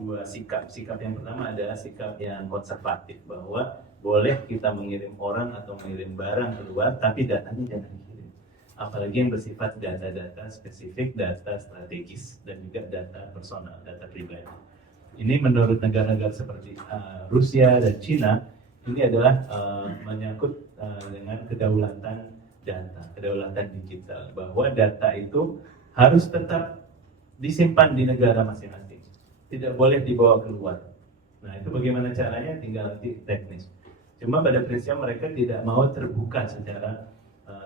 Dua sikap. Sikap yang pertama adalah sikap yang konservatif, bahwa boleh kita mengirim orang atau mengirim barang keluar, tapi datanya jangan dikirim. Apalagi yang bersifat data-data spesifik, data strategis, dan juga data personal, data pribadi. Ini menurut negara-negara seperti Rusia dan Cina, ini adalah menyangkut dengan kedaulatan data, kedaulatan digital, bahwa data itu harus tetap disimpan di negara masing-masing, tidak boleh dibawa keluar. Nah, itu bagaimana caranya tinggal nanti teknis. Cuma pada prinsipnya mereka tidak mau terbuka secara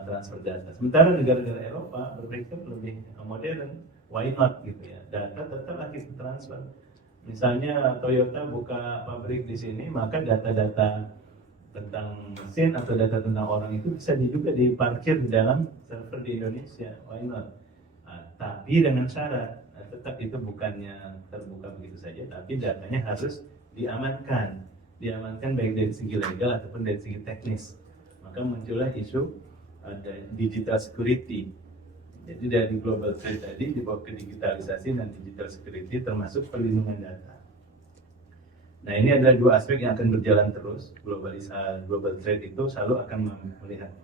transfer data. Sementara negara-negara Eropa berprinsip lebih modern, why not gitu ya. Data tetap kita transfer. Misalnya Toyota buka pabrik di sini, maka data-data tentang mesin atau data tentang orang itu bisa juga diparkir di dalam server di Indonesia, why not? Tapi dengan syarat, tetap itu bukannya terbuka begitu saja, tapi datanya harus diamankan baik dari segi legal ataupun dari segi teknis. Maka muncullah isu digital security. Jadi dari global trade tadi dibawa ke digitalisasi dan digital security, termasuk perlindungan data. Nah, ini adalah dua aspek yang akan berjalan terus. Global trade itu selalu akan melihat,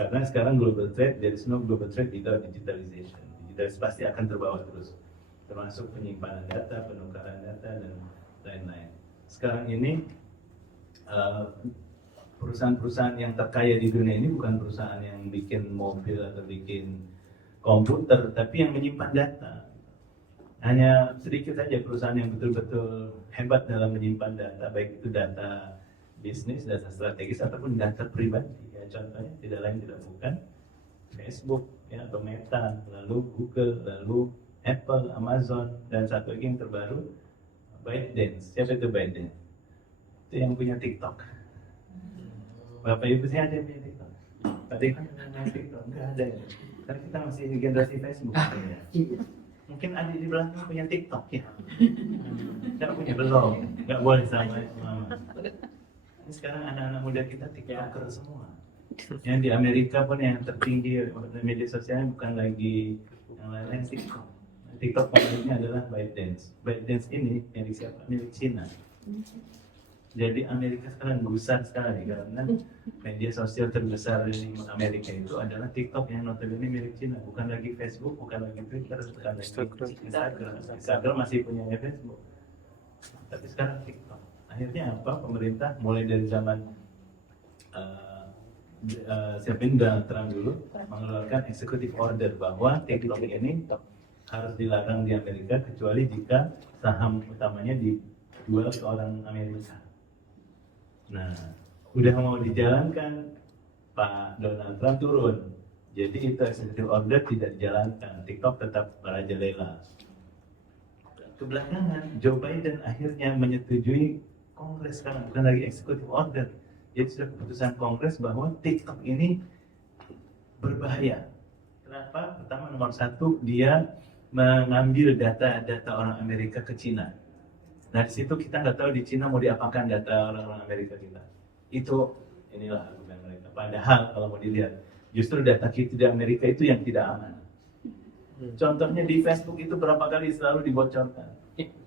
karena sekarang global trade, there is no global trade without digitalization. Digitalisasi pasti akan terbawa terus, termasuk penyimpanan data, penukaran data, dan lain-lain. Sekarang ini perusahaan-perusahaan yang terkaya di dunia ini bukan perusahaan yang bikin mobil atau bikin komputer, tapi yang menyimpan data. Hanya sedikit saja perusahaan yang betul-betul hebat dalam menyimpan data, baik itu data bisnis, data strategis, ataupun data pribadi. Ya, contohnya tidak lain tidak bukan Facebook, ya, atau Meta, lalu Google, lalu Apple, Amazon, dan satu lagi yang terbaru, ByteDance. Siapa itu ByteDance? Itu yang punya TikTok. Bapak Ibu saya ada yang punya TikTok. Tadi kan ada TikTok, nggak ada ya. Karena kita masih generasi Facebook. Ya. Mungkin adik di belakang punya TikTok ya. Nggak punya, belum. Nggak boleh sama mama. Sekarang anak-anak muda kita TikToker semua. Yang di Amerika pun yang tertinggi media sosialnya bukan lagi yang lain-lain, TikTok. TikTok pemiliknya adalah ByteDance. ByteDance ini milik siapa? Milik Cina. Jadi Amerika sekarang gusar sekali karena media sosial terbesar di Amerika itu adalah TikTok yang notabene milik Cina, bukan lagi Facebook, bukan lagi Twitter, bukan lagi Instagram. Instagram masih punya Facebook, tapi sekarang TikTok. Akhirnya apa? Pemerintah mulai dari zaman siapin Donald Trump dulu mengeluarkan executive order bahwa TikTok ini harus dilarang di Amerika kecuali jika saham utamanya dijual ke orang Amerika. Nah, udah mau dijalankan, Pak Donald Trump turun. Jadi itu executive order tidak dijalankan, TikTok tetap merajalela. Kebelakangan, Joe Biden akhirnya menyetujui Kongres sekarang, bukan lagi executive order. Jadi sudah keputusan Kongres bahwa TikTok ini berbahaya. Kenapa? Pertama, nomor satu, dia mengambil data-data orang Amerika ke Cina. Nah, di situ kita nggak tahu di Cina mau diapakan data orang-orang Amerika kita. Itu inilah argumen mereka. Padahal kalau mau dilihat, justru data kita di Amerika itu yang tidak aman. Contohnya di Facebook itu berapa kali selalu dibocorkan.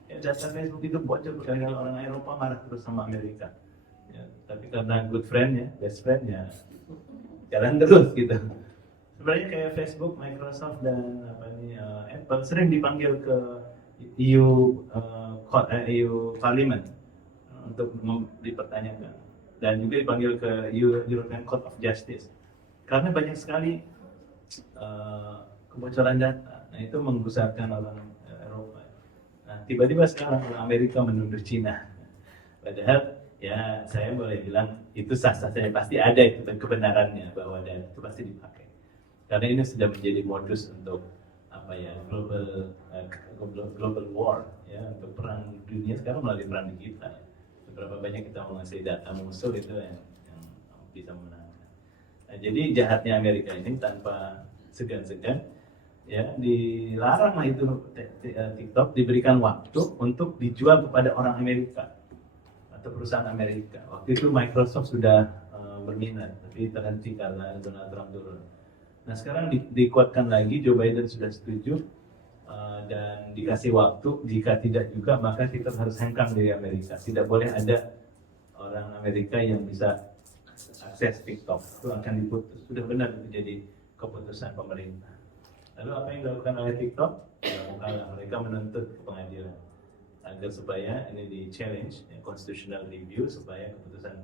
Ya, data Facebook itu bocor karena orang Eropa marah terus sama Amerika. Ya, tapi karena good friend ya, best friend ya, jalan terus gitu. Sebenarnya kayak Facebook, Microsoft, dan Apple sering dipanggil ke EU Parliament untuk dipertanyakan, dan juga dipanggil ke European Court of Justice karena banyak sekali kebocoran data. Nah, itu menggusarkan orang Eropa. Nah, tiba-tiba sekarang orang Amerika menuduh Cina, padahal ya saya boleh bilang itu sah-sah saja, pasti ada itu kebenarannya bahwa data itu pasti dipakai, karena ini sudah menjadi modus untuk global war ya, untuk perang dunia sekarang melalui perang digital. Seberapa banyak kita menguasai data musuh itu yang bisa memenangkan. Nah, jadi jahatnya Amerika ini tanpa segan-segan ya dilarang lah itu TikTok, diberikan waktu untuk dijual kepada orang Amerika atau perusahaan Amerika. Waktu itu Microsoft sudah berminat, tapi terhenti karena Donald Trump turun. Nah, sekarang dikuatkan lagi, Joe Biden sudah setuju. dan dikasih waktu. Jika tidak juga, maka kita harus hengkang dari Amerika. Tidak boleh ada orang Amerika yang bisa akses TikTok, itu akan diputus. Sudah benar itu jadi keputusan pemerintah. Lalu apa yang dilakukan oleh TikTok? Mereka menuntut ke pengadilan agar supaya ini di challenge, constitutional review, supaya keputusan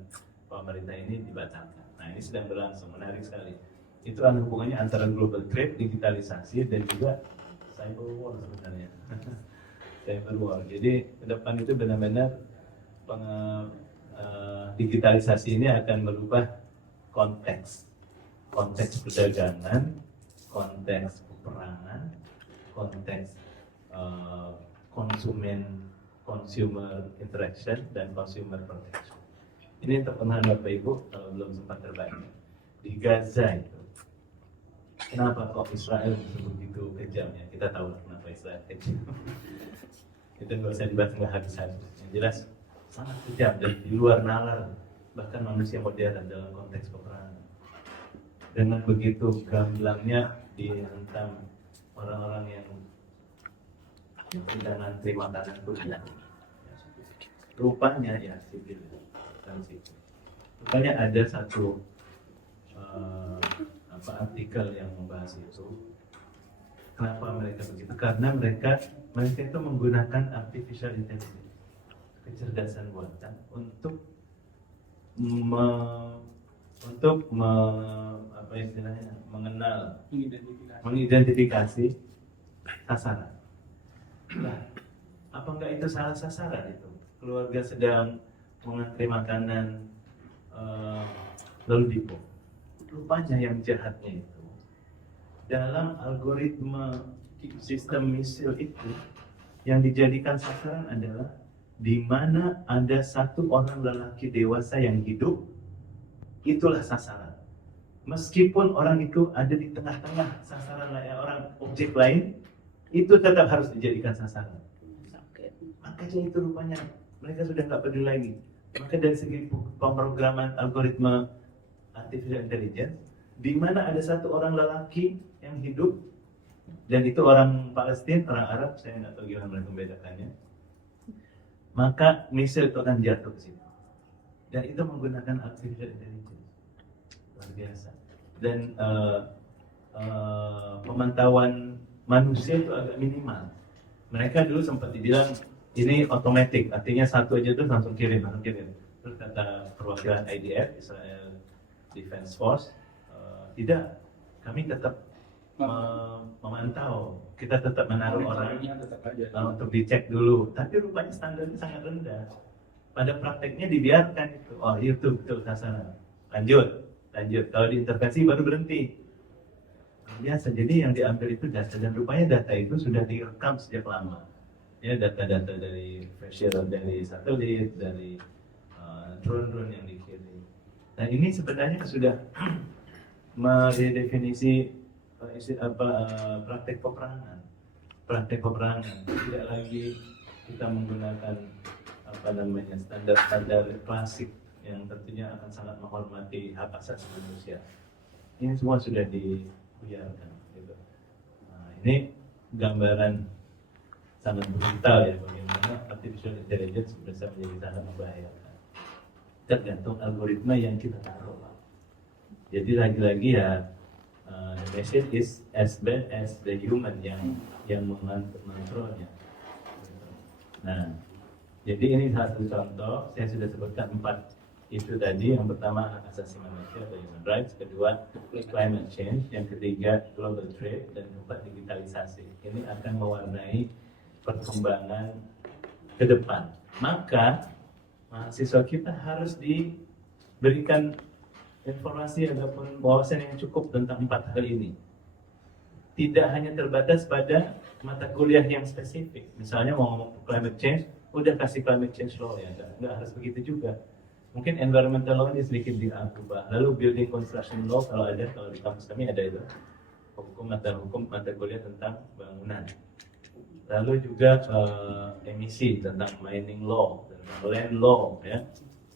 pemerintah ini dibatalkan. Nah, ini sedang berlangsung, menarik sekali. Itu ada hubungannya antara global trade, digitalisasi, dan juga cyber war sebenarnya. Cyber war. Jadi ke depan itu benar-benar digitalisasi ini akan merubah konteks perdagangan, konteks peperangan, konteks consumer interaction, dan consumer protection. Ini untuk pengalaman Bapak Ibu kalau belum sempat terbaca. Di Gaza itu, kenapa kok Israel begitu kejam ya? Kita tahu kenapa Israel kejam. Itu nggak usah dibahas, nggak habis-habis. Yang jelas sangat kejam dan di luar nalar bahkan manusia modern dalam konteks peperangan. Dengan begitu gamblangnya dihantam orang-orang yang sedang antri makanan itu hilang. Rupanya ya sipil, rupanya ada satu artikel yang membahas itu. Kenapa mereka begitu? Karena mereka itu menggunakan artificial intelligence, kecerdasan buatan untuk mengidentifikasi sasaran. Nah, apa enggak itu salah sasaran itu? Keluarga sedang mengantri makanan lalu dibom. Rupanya yang jahatnya itu dalam algoritma sistem misil itu yang dijadikan sasaran adalah di mana ada satu orang lelaki dewasa yang hidup, itulah sasaran. Meskipun orang itu ada di tengah-tengah sasaran orang objek lain, itu tetap harus dijadikan sasaran. Makanya itu rupanya mereka sudah nggak peduli lagi. Maka dari segi pemrograman algoritma artificial intelligence, di mana ada satu orang lelaki yang hidup dan itu orang Palestina, orang Arab, saya nggak tahu gimana mereka membedakannya, maka misil itu akan jatuh ke situ. Dan itu menggunakan artificial intelligence, luar biasa. Dan pemantauan manusia itu agak minimal. Mereka dulu sempat dibilang ini otomatis, artinya satu aja tuh langsung kirim. Terus kata perwakilan IDF, Israel Defense Force, tidak, kami tetap memantau, kita tetap menaruh orang untuk dicek dulu. Tapi rupanya standarnya sangat rendah. Pada prakteknya dibiarkan itu. Oh itu betul sasaran. Lanjut. Kalau diintervensi baru berhenti. Biasa. Jadi yang diambil itu data, dan rupanya data itu sudah direkam sejak lama. Ya, data-data dari pressure dari satelit, dari drone yang dikirim. Nah ini sebenarnya sudah meredefinisi praktek peperangan. Tidak lagi kita menggunakan standar klasik yang tentunya akan sangat menghormati hak asasi manusia. Ini semua sudah dibiarkan. Gitu. Nah, ini gambaran sangat brutal ya bagaimana artificial intelligence bisa menjadi sangat membahayakan. Tergantung algoritma yang kita taruh. Jadi lagi-lagi ya, the message is as bad as the human yang mengontrolnya. Nah, jadi ini satu contoh. Saya sudah sebutkan 4 isu tadi. Yang pertama hak asasi manusia atau human rights, kedua climate change, yang ketiga global trade, dan keempat digitalisasi. Ini akan mewarnai perkembangan ke depan. Maka mahasiswa kita harus diberikan informasi ataupun wawasan yang cukup tentang 4 hal ini. Tidak hanya terbatas pada mata kuliah yang spesifik. Misalnya mau ngomong climate change, udah kasih climate change law ya, nggak harus begitu juga. Mungkin environmental law ini sedikit diubah. Lalu building construction law kalau di kampus kami ada itu. Hukum mata kuliah tentang bangunan. Lalu juga emisi, tentang mining law, tentang land law ya.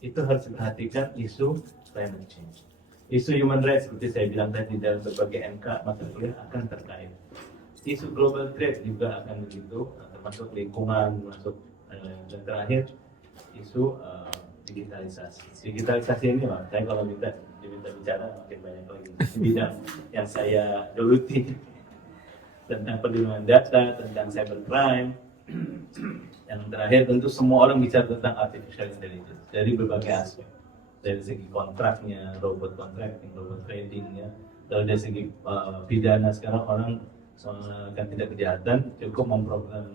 Itu harus diperhatikan isu climate change. Isu human rights seperti saya bilang tadi dalam berbagai MK mata kuliah akan terkait. isu global trade juga akan begitu, termasuk lingkungan, termasuk dan terakhir isu digitalisasi. Digitalisasi ini lah, saya kalau diminta bicara makin banyak lagi. Ini bidang yang saya geluti tentang perlindungan data, tentang cybercrime. Yang terakhir tentu semua orang bicara tentang artificial intelligence dari berbagai aspek. Dari segi kontraknya, robot contracting, robot tradingnya, lalu dari segi pidana sekarang orang melakukan tindak kejahatan cukup memprogram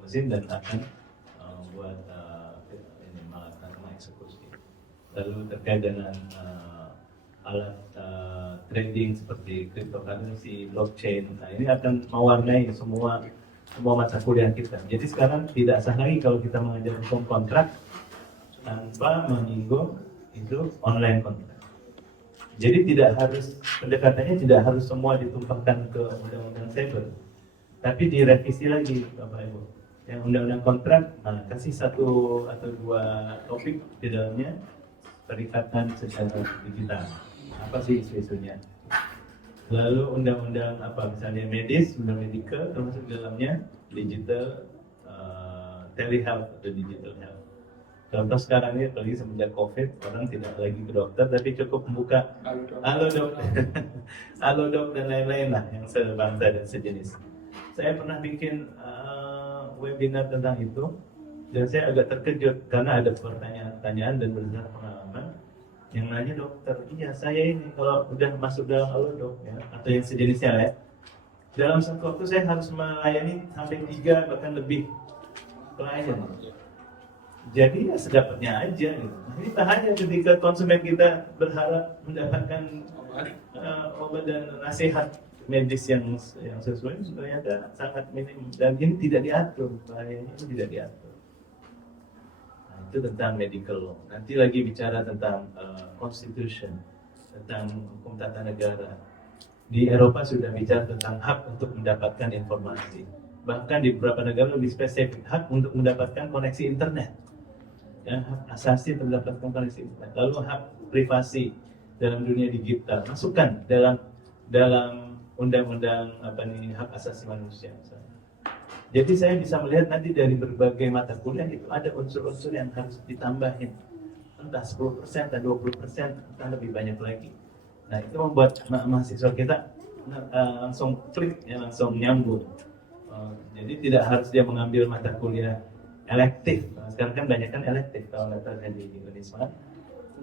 mesin dan akan buat ini melakukan eksekusi. Lalu terkait dengan alat trading seperti cryptocurrency, blockchain, nah ini akan mewarnai semua mata kuliah kita. Jadi sekarang tidak sah lagi kalau kita mengajar hukum kontrak tanpa menyinggung itu online kontrak. Jadi tidak harus, pendekatannya tidak harus semua ditumpahkan ke undang-undang cyber, tapi direvisi lagi Bapak Ibu. Yang undang-undang kontrak, kasih satu atau dua topik di dalamnya perikatan secara digital. Apa sih isu-isunya? Lalu undang-undang apa misalnya medis, undang medical, termasuk dalamnya digital telehealth atau digital health. Contoh sekarang ini apalagi semenjak COVID, orang tidak lagi ke dokter tapi cukup membuka halo dok, halo dok dan lain-lain lah yang sebangsa dan sejenis. Saya pernah bikin webinar tentang itu dan saya agak terkejut karena ada pertanyaan-pertanyaan dan berdasarkan pengalaman yang nanya dokter, iya saya ini kalau udah masuk dalam halo dok ya, atau yang sejenisnya ya, dalam satu waktu saya harus melayani sampai 3 bahkan lebih klien. Jadi ya sedapatnya aja gitu. Ini bahaya ketika konsumen kita berharap mendapatkan obat dan nasihat medis yang sesuai, ternyata sangat minim dan ini tidak diatur, bahayanya itu tidak diatur. Nah, itu tentang medical law. Nanti lagi bicara tentang constitution, tentang hukum tata negara. Di Eropa sudah bicara tentang hak untuk mendapatkan informasi. Bahkan di beberapa negara lebih spesifik, hak untuk mendapatkan koneksi internet. Dan hak asasi mendapatkan koneksi internet. Lalu hak privasi dalam dunia digital, masukkan dalam undang-undang hak asasi manusia. Jadi saya bisa melihat nanti dari berbagai mata kuliah itu ada unsur-unsur yang harus ditambahin, entah 10%, entah 20%, entah lebih banyak lagi. Nah itu membuat mahasiswa kita langsung klik, ya, langsung nyambung. Jadi tidak harus dia mengambil mata kuliah elektif. Sekarang kan banyak kan elektif kalau nggak tahu di Indonesia.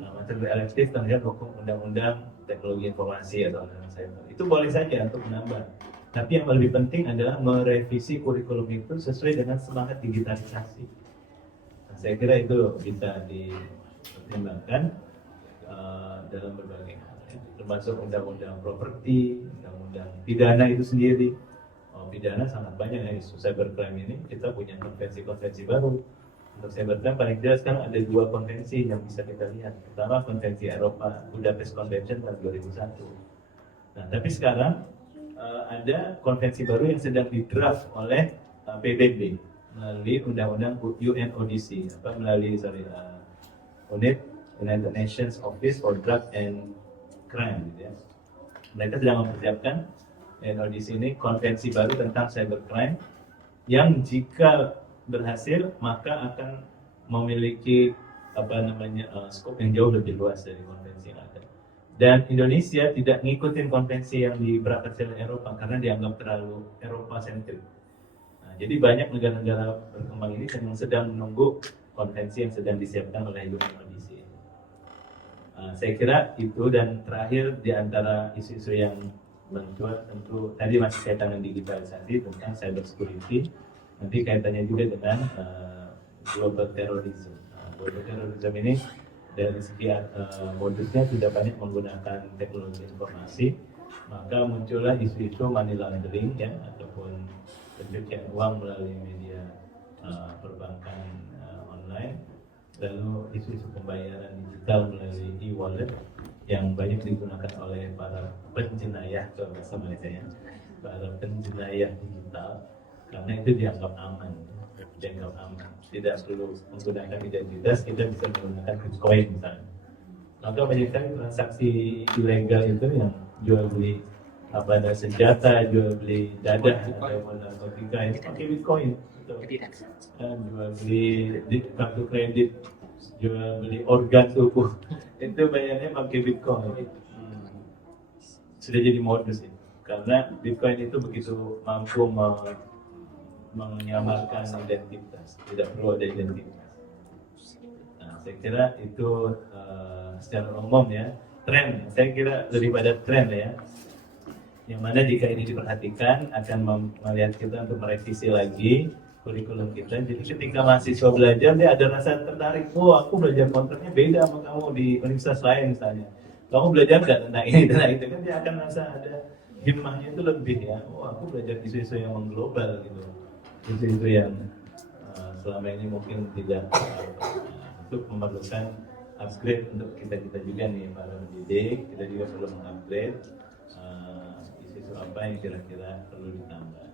Mata kuliah elektif terhadap hukum undang-undang teknologi informasi atau cyber. Itu boleh saja untuk menambah. Tapi yang lebih penting adalah merevisi kurikulum itu sesuai dengan semangat digitalisasi. Nah, saya kira itu bisa dipertimbangkan dalam berbagai hal, ya. Termasuk undang-undang properti, undang-undang pidana itu sendiri. Pidana sangat banyak ya, isu cybercrime ini. Kita punya konvensi-konvensi baru. Untuk cybercrime paling jelas sekarang ada 2 konvensi yang bisa kita lihat. Pertama konvensi Eropa, Budapest Convention tahun 2001. Nah, tapi sekarang ada konvensi baru yang sedang didraft oleh PBB melalui undang-undang UNODC, melalui United Nations Office for Drug and Crime. Gitu ya. Mereka sedang mempersiapkan UNODC ini konvensi baru tentang cybercrime yang jika berhasil maka akan memiliki skop yang jauh lebih luas dari konvensi yang ada. Dan Indonesia tidak ngikutin konvensi yang diberangkat oleh Eropa karena dianggap terlalu Eropa sentrik. Nah, jadi banyak negara-negara berkembang ini yang sedang menunggu konvensi yang sedang disiapkan oleh UNODC. Saya kira itu, dan terakhir di antara isu-isu yang mencuat tentu tadi masih kaitan dengan digitalisasi tentang cyber security. Nanti kaitannya juga dengan global terrorism. Global terrorism ini dari segi modusnya tidak banyak menggunakan teknologi informasi, maka muncullah isu-isu money laundering ya, ataupun pencucian uang melalui media perbankan online, lalu isu-isu pembayaran digital melalui e-wallet yang banyak digunakan oleh para penjenayah, kalau bahasa Malaysia ya, para penjenayah digital, karena itu dianggap aman. Tidak perlu menggunakan identitas, kita bisa menggunakan Bitcoin misalnya. Maka banyak sekali transaksi ilegal itu yang jual beli apa ada senjata, jual beli dadah atau narkotika itu pakai Bitcoin. Gitu. Jual beli kartu kredit, jual beli organ tubuh itu bayarnya pakai Bitcoin. Sudah jadi modus ini, karena Bitcoin itu begitu mampu menyamarkan identitas, tidak perlu ada identitas. Nah, saya kira itu secara umum ya, tren. Saya kira daripada tren ya, yang mana jika ini diperhatikan akan melihat kita untuk merevisi lagi kurikulum kita. Jadi ketika mahasiswa belajar dia ada rasa tertarik, oh aku belajar kontraknya beda sama kamu di universitas lain misalnya. Kamu belajar nggak tentang ini, tentang itu, kan dia akan rasa ada himmahnya itu lebih ya. Oh aku belajar isu-isu yang mengglobal gitu, isu-isu yang selama ini mungkin tidak untuk memerlukan upgrade untuk kita juga nih para pendidik. Kita juga perlu mengupgrade isu-isu apa yang kira-kira perlu ditambah.